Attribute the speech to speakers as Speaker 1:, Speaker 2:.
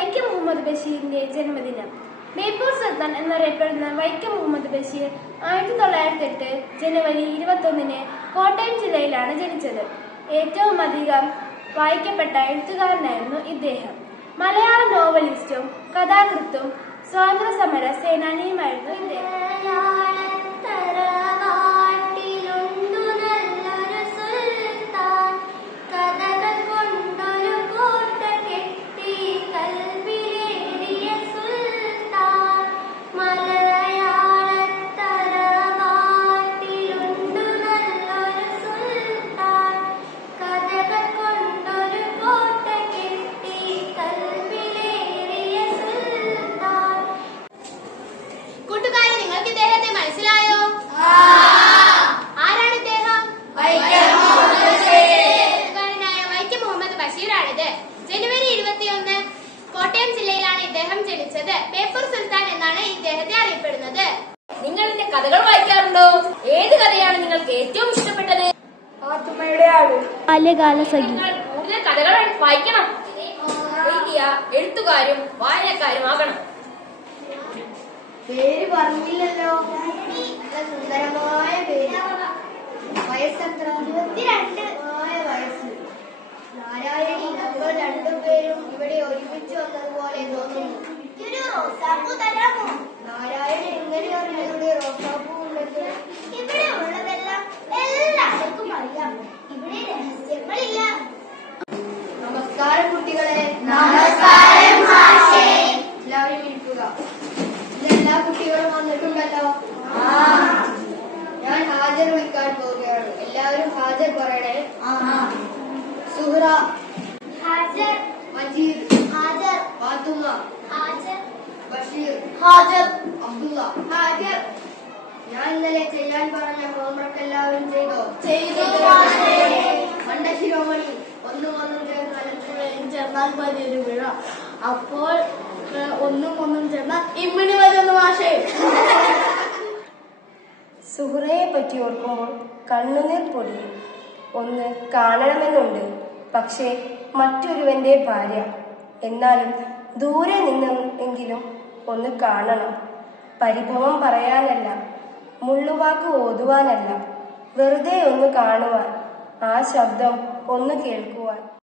Speaker 1: വൈക്കം മുഹമ്മദ് ബഷീറിന്റെ ജന്മദിനം. ബേപ്പൂർ സുൽത്താൻ എന്നറിയപ്പെടുന്ന വൈക്കം മുഹമ്മദ് ബഷീർ ആയിരത്തി തൊള്ളായിരത്തി എട്ട് ജനുവരി ഇരുപത്തൊന്നിന് കോട്ടയം ജില്ലയിലാണ് ജനിച്ചത്. ഏറ്റവും അധികം വായിക്കപ്പെട്ട എഴുത്തുകാരനായിരുന്നു ഇദ്ദേഹം. മലയാള നോവലിസ്റ്റും കഥാകൃത്തും സ്വാതന്ത്ര്യ സമര സേനാനിയുമായിരുന്നു ഇദ്ദേഹം
Speaker 2: ജനിച്ചത് ബേപ്പൂർ സുൽത്താൻ എന്നാണ് ഇദ്ദേഹത്തെ അറിയപ്പെടുന്നത്.
Speaker 3: നിങ്ങൾ എന്റെ കഥകൾ വായിക്കാറുണ്ടോ? ഏത് കഥയാണ് നിങ്ങൾക്ക് ഏറ്റവും ഇഷ്ടപ്പെട്ടത്?
Speaker 1: ബാല്യകാല സഖി.
Speaker 3: നിങ്ങൾ കൂടുതൽ കഥകൾ വായിക്കണം. എഴുത്തുകാരും വായനക്കാരും ആകണം.
Speaker 4: പേര് പറഞ്ഞില്ലല്ലോ. നല്ല സുന്ദരമായ പേര്. വയസ്സെത്ര ഇരുപത്തിരണ്ട്. നമ്മൾ രണ്ടുപേരും ഇവിടെ ഒരുമിച്ച് വന്നതുപോലെ തോന്നുന്നു. റോസാപ്പൂ തരാമോ? നാരായണ എങ്ങനെ അറിയാം റോസാപ്പൂ ഉണ്ടെന്ന് ഇവിടെ ഉള്ളതെല്ലാം എല്ലാവർക്കും അറിയാം. ഇവിടെ രഹസ്യങ്ങളില്ല. നമസ്കാരം കുട്ടികളെ. നമസ്കാരം എല്ലാവരും ഇരിക്കുക. ഇന്ന് എല്ലാ കുട്ടികളും വന്നിട്ടുണ്ടല്ലോ? ഞാൻ ഹാജർ വിളിക്കാൻ പോവുകയാണ്. എല്ലാവരും ഹാജർ പറയണേ. സുഹ്റ
Speaker 2: ഹാജർ
Speaker 4: മജീദ്
Speaker 2: ഹാജർ
Speaker 4: ഫാത്തുമ
Speaker 2: ഹാജർ
Speaker 4: ബഷീർ
Speaker 2: ഹാജർ
Speaker 4: അബ്ദുള്ള ഹാജർ ഞാൻ ഇന്നലെ ചെയ്യാൻ പറഞ്ഞ ഹോംവർക്ക് എല്ലാവരും ചെയ്തോ?
Speaker 2: ചെയ്തു.
Speaker 4: മണ്ടശിരോമണി ഒന്നും ഒന്നും ചേർന്നാൽ
Speaker 2: ചേർന്നാൽ മതി ഒരു വിഴ. അപ്പോൾ ഒന്നും ഒന്നും ചേർന്നാൽ ഇമ്മിണി വരുന്ന മാഷേ
Speaker 5: സുഹൃയെ പറ്റി ഓർക്കുമ്പോൾ കണ്ണുനീർ പൊടിയും ഒന്ന് കാണണമെന്നുണ്ട്. പക്ഷേ മറ്റൊരുവന്റെ ഭാര്യ. എന്നാലും ദൂരെ നിന്നും എങ്കിലും ഒന്ന് കാണണം. പരിഭവം പറയാനല്ല മുള്ളുവാക്ക് ഓതുവാനല്ല. വെറുതെ ഒന്ന് കാണുവാൻ ആ ശബ്ദം ഒന്ന് കേൾക്കുവാൻ.